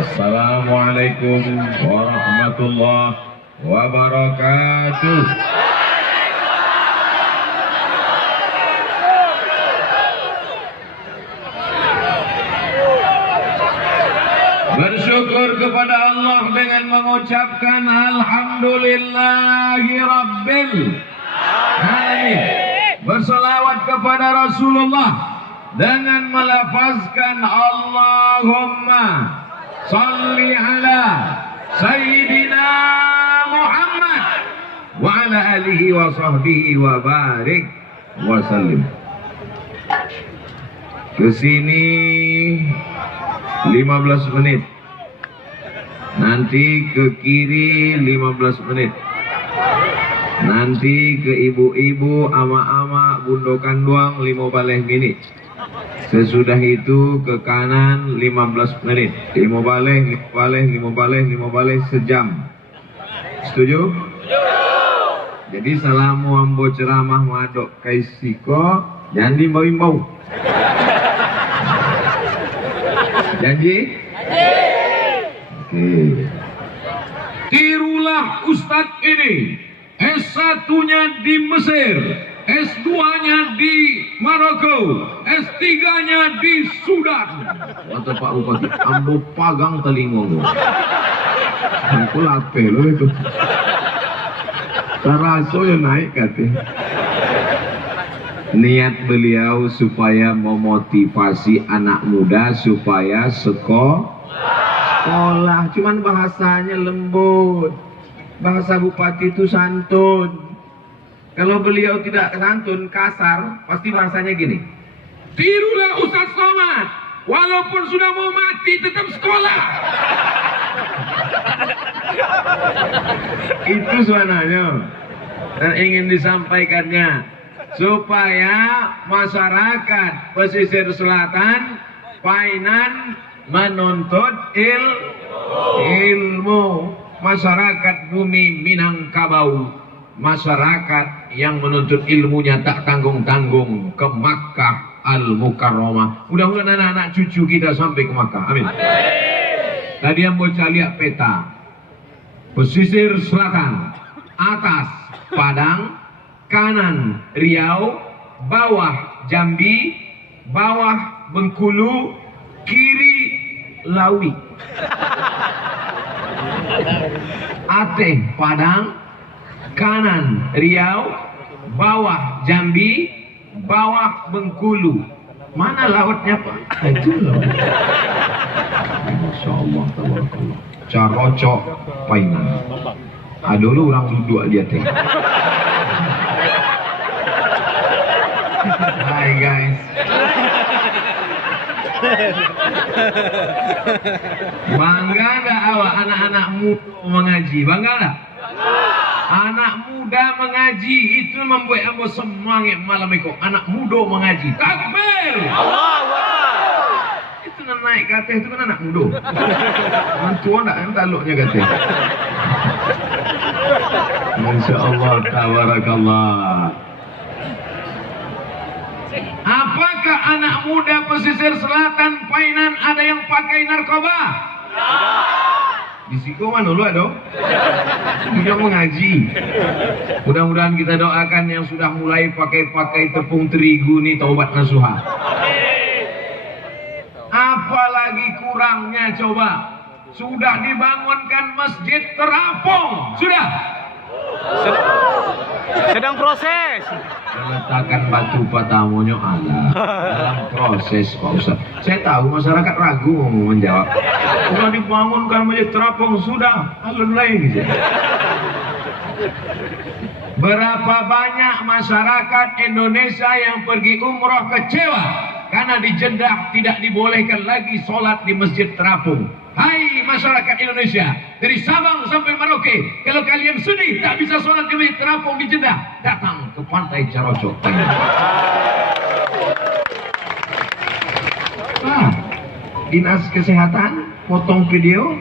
Assalamualaikum warahmatullahi wabarakatuh. Bersyukur kepada Allah dengan mengucapkan Alhamdulillahi Rabbil Alamin. Berselawat kepada Rasulullah dengan melafazkan Allahumma salli ala Sayyidina Muhammad wa ala alihi wa sahbihi wa barik wa sallim. Kesini 15 menit, nanti ke kiri 15 menit, nanti ke ibu-ibu, ama-ama, bundokan doang 15 menit. Sesudah itu ke kanan 15 menit, 5 balik sejam. Setuju? Jadi salamu ambo ceramah madok kaisiko, jangan dimbau-imbau. Janji? Oke. Tirulah Ustadz ini. S1-nya di Mesir, S2-nya di Maroko, S3-nya di Sudan. Kata Pak Bupati, ambo pagang telingomu. Aku lape lo itu. Taraso yang naik katanya. Niat beliau supaya memotivasi anak muda supaya sekolah. Cuman bahasanya lembut. Bahasa Bupati itu santun. Kalau beliau tidak santun, kasar, pasti bahasanya gini. Tirulah Ustaz Somad, walaupun sudah mau mati tetap sekolah. Itu suaranya. Dan ingin disampaikannya supaya masyarakat pesisir selatan painan menuntut ilmu. Masyarakat bumi Minangkabau, masyarakat yang menuntut ilmunya tak tanggung-tanggung ke Makkah Al-Mukarramah. Mudah-mudahan anak-anak cucu kita sampai ke Makkah. Amin. Tadi yang bocah lihat peta pesisir selatan, atas Padang, kanan Riau, bawah Jambi, bawah Bengkulu, kiri Lawi. Aceh Padang, kanan Riau, bawah Jambi, bawah Bengkulu. Mana lautnya Pak? Itu laut. Masya Allah, tabarakallah. Carocok Painan. Dulu orang duduk lihat ya. Hai guys. Bangga gak awak anak-anak muda mengaji? Bangga gak? Anak muda mengaji itu membuat ambo semangat malam itu. Anak muda mengaji. Takbir! Allahu Akbar! Itu naik kata itu kan anak muda. Mantua enggak kan taluknya kata. Masya Allah, tabarakallah. Apakah anak muda pesisir selatan Painan ada yang pakai narkoba? Di Siko mana lu ada? Sudah mengaji. Mudah-mudahan kita doakan yang sudah mulai pakai tepung terigu nih taubat nasuha. Apalagi kurangnya coba. Sudah dibangunkan masjid terapung. Sudah. Sedang proses. Meletakkan batu patamonyo ada dalam proses Pak Ustaz. Saya tahu masyarakat ragu mau menjawab. Sudah dibangunkan masjid terapung, sudah alun lain. Berapa banyak masyarakat Indonesia yang pergi umroh kecewa karena di Jeddah tidak dibolehkan lagi sholat di masjid terapung. Hai masyarakat Indonesia, dari Sabang sampai Merauke, kalau kalian sedih tak bisa sholat di masjid terapung di Jeddah, datang ke pantai Carocok. Dinas Kesehatan potong video